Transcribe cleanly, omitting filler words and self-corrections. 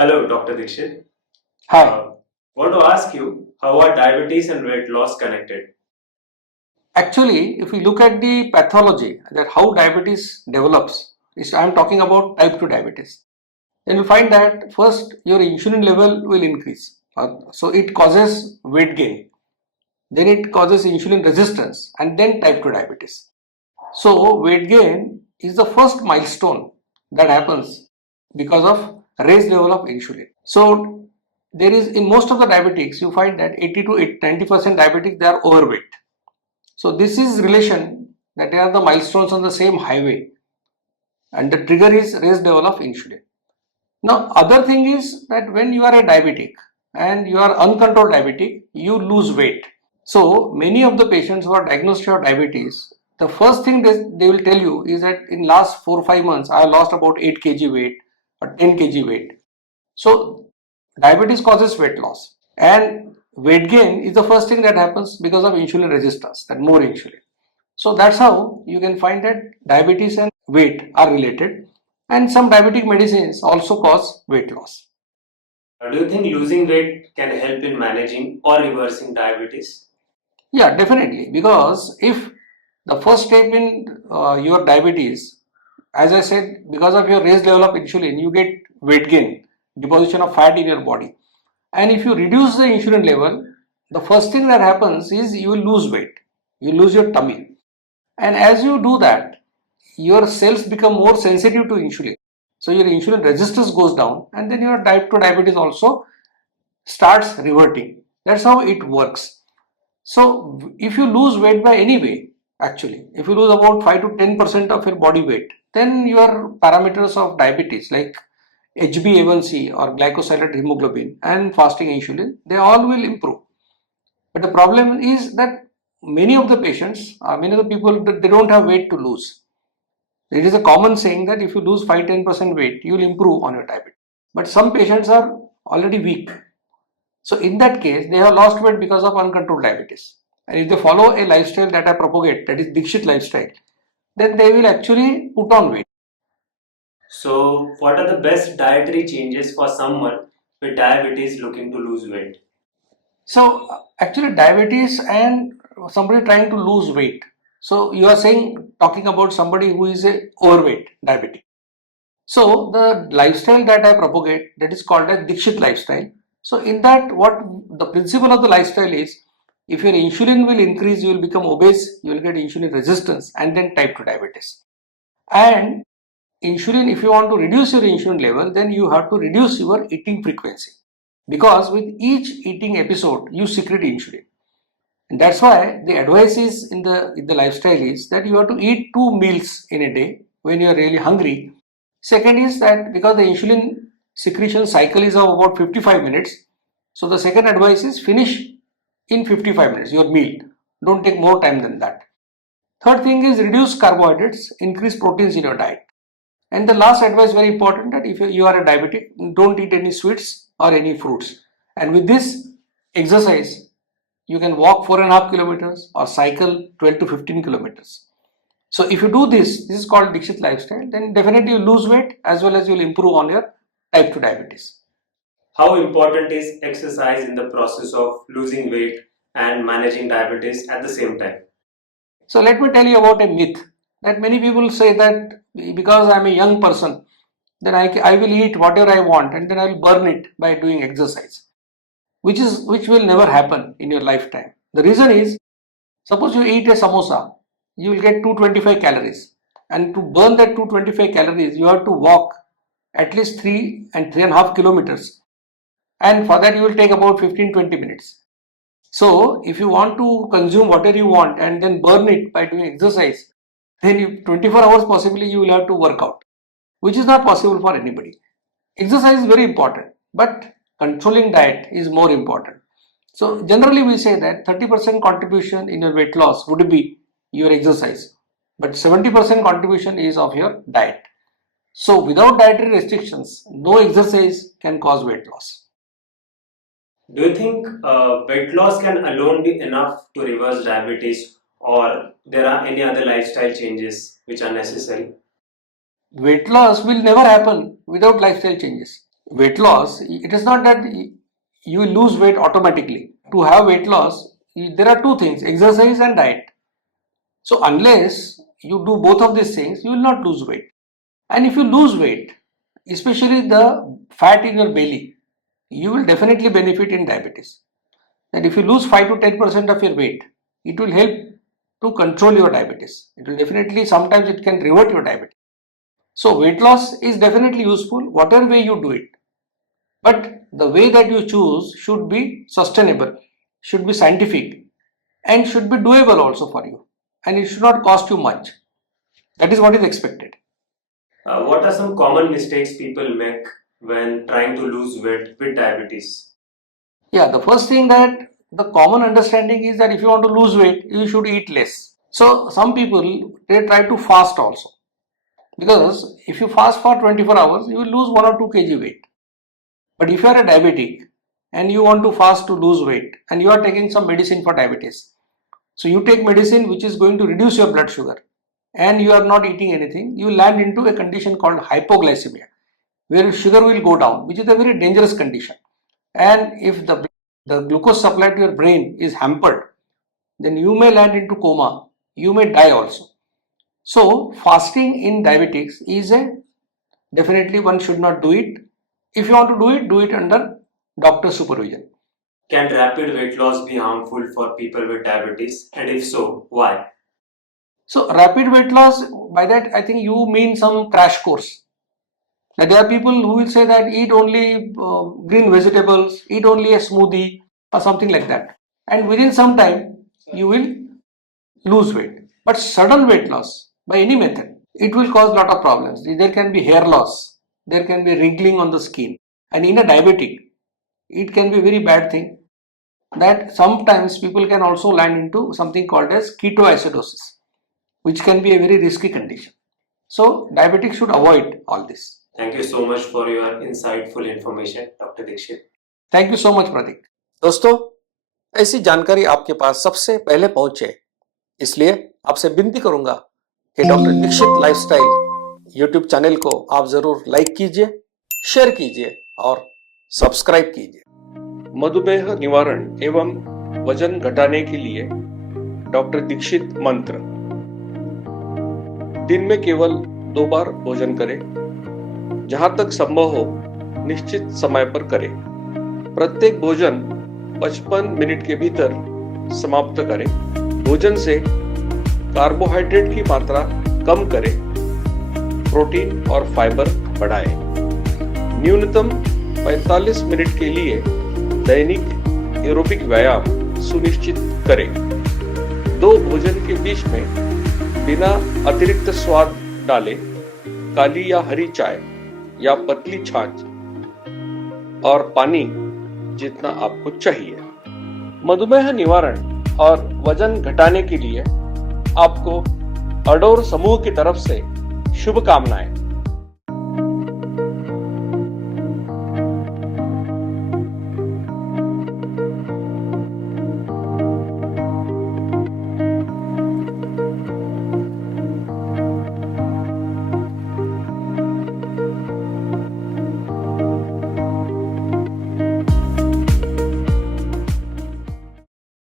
Hello, Dr. Dixit. Hi. Want to ask you, how are diabetes and weight loss connected? Actually, if we look at the pathology, that how diabetes develops, I'm talking about type 2 diabetes. Then you'll find that first your insulin level will increase. So it causes weight gain. Then it causes insulin resistance and then type 2 diabetes. So weight gain is the first milestone that happens because of raised level of insulin. So there is in most of the diabetics, you find that 80 to 90% diabetics, they are overweight. So this is relation that they are the milestones on the same highway, and the trigger is raised level of insulin. Now other thing is that when you are a diabetic and you are uncontrolled diabetic, you lose weight. So many of the patients who are diagnosed with diabetes, the first thing they will tell you is that in last 4 or 5 months I have lost about 8 kg weight or 10 kg weight. So diabetes causes weight loss, and weight gain is the first thing that happens because of insulin resistance, that more insulin. So that's how you can find that diabetes and weight are related, and some diabetic medicines also cause weight loss. Do you think losing weight can help in managing or reversing diabetes? Yeah, definitely, because if the first step in your diabetes, as I said, because of your raised level of insulin, you get weight gain, deposition of fat in your body. And if you reduce the insulin level, the first thing that happens is you will lose weight, you lose your tummy. And as you do that, your cells become more sensitive to insulin. So your insulin resistance goes down, and then your type 2 diabetes also starts reverting. That's how it works. So if you lose weight by any way, actually, if you lose about 5 to 10% of your body weight, then your parameters of diabetes like HbA1c or glycosylate hemoglobin and fasting insulin, they all will improve. But the problem is that many of the patients, many of the people, they don't have weight to lose. It is a common saying that if you lose 5-10% weight, you will improve on your diabetes. But some patients are already weak. So in that case, they have lost weight because of uncontrolled diabetes. And if they follow a lifestyle that I propagate, that is Dixit Lifestyle, then they will actually put on weight. So, what are the best dietary changes for someone with diabetes looking to lose weight? So actually diabetes and somebody trying to lose weight. So you are saying, talking about somebody who is a overweight diabetic. So the lifestyle that I propagate, that is called as Dixit lifestyle. So in that, what the principle of the lifestyle is, if your insulin will increase, you will become obese, you will get insulin resistance and then type 2 diabetes. And insulin, if you want to reduce your insulin level, then you have to reduce your eating frequency, because with each eating episode you secrete insulin. And that's why the advice is in the lifestyle is that you have to eat 2 meals in a day when you are really hungry. Second is that because the insulin secretion cycle is of about 55 minutes, so the second advice is finish in 55 minutes your meal. Don't take more time than that. Third thing is reduce carbohydrates, increase proteins in your diet. And the last advice, very important, that if you are a diabetic, don't eat any sweets or any fruits. And with this exercise, you can walk 4.5 kilometers or cycle 12 to 15 kilometers. So if you do this is called Dixit lifestyle, then definitely you lose weight as well as you'll improve on your type 2 diabetes. How important is exercise in the process of losing weight and managing diabetes at the same time? So let me tell you about a myth that many people say that because I'm a young person, then I will eat whatever I want and then I will burn it by doing exercise, which will never happen in your lifetime. The reason is, suppose you eat a samosa, you will get 225 calories, and to burn that 225 calories, you have to walk at least 3 and 3.5 kilometers, and for that you will take about 15-20 minutes. So if you want to consume whatever you want and then burn it by doing exercise, then 24 hours possibly you will have to work out, which is not possible for anybody. Exercise is very important, but controlling diet is more important. So generally we say that 30% contribution in your weight loss would be your exercise, but 70% contribution is of your diet. So without dietary restrictions, no exercise can cause weight loss. Do you think weight loss can alone be enough to reverse diabetes, or there are any other lifestyle changes which are necessary? Weight loss will never happen without lifestyle changes. weight loss, it is not that you will lose weight automatically. To have weight loss, there are two things, exercise and diet. So unless you do both of these things, you will not lose weight. And if you lose weight, especially the fat in your belly, you will definitely benefit in diabetes. That if you lose 5 to 10% of your weight, it will help to control your diabetes. It will definitely, sometimes it can revert your diabetes. So weight loss is definitely useful, whatever way you do it. But the way that you choose should be sustainable, should be scientific, and should be doable also for you. And it should not cost you much. That is what is expected. What are some common mistakes people make when trying to lose weight with diabetes? Yeah, the first thing that the common understanding is that if you want to lose weight, you should eat less. So some people, they try to fast also. Because if you fast for 24 hours, you will lose 1 or 2 kg weight. But if you are a diabetic and you want to fast to lose weight and you are taking some medicine for diabetes, so you take medicine which is going to reduce your blood sugar and you are not eating anything, you land into a condition called hypoglycemia, where sugar will go down, which is a very dangerous condition. And if the glucose supply to your brain is hampered, then you may land into coma, you may die also. So fasting in diabetics is a definitely one should not do it. If you want to do it under doctor supervision. Can rapid weight loss be harmful for people with diabetes? And if so, why? So rapid weight loss, by that I think you mean some crash course. Now, there are people who will say that eat only green vegetables, eat only a smoothie or something like that. And within some time, you will lose weight. But sudden weight loss by any method, it will cause a lot of problems. There can be hair loss, there can be wrinkling on the skin. And in a diabetic, it can be a very bad thing that sometimes people can also land into something called as ketoacidosis, which can be a very risky condition. So diabetics should avoid all this. Thank you so much for your insightful information, Dr. Dixit. Thank you so much Pratik. दोस्तों, ऐसी जानकारी आपके पास सबसे पहले पहुंचे, इसलिए आपसे विनती करूंगा कि doctor Dikshit lifestyle YouTube channel को आप जरूर लाइक कीजिए, शेयर कीजिए और सब्सक्राइब कीजिए। मधुमेह निवारण एवं वजन घटाने के लिए डॉक्टर दीक्षित मंत्र। दिन में केवल 2 बार भोजन करें, जहां तक संभव हो निश्चित समय पर करें। प्रत्येक भोजन 55 मिनट के भीतर समाप्त करें। भोजन से कार्बोहाइड्रेट की मात्रा कम करें, प्रोटीन और फाइबर बढ़ाएं। न्यूनतम 45 मिनट के लिए दैनिक एरोबिक व्यायाम सुनिश्चित करें। 2 भोजन के बीच में बिना अतिरिक्त स्वाद डाले काली या हरी चाय या पतली छाछ और पानी जितना आपको चाहिए। मधुमेह निवारण और वजन घटाने के लिए आपको अडोर समूह की तरफ से शुभकामनाएं।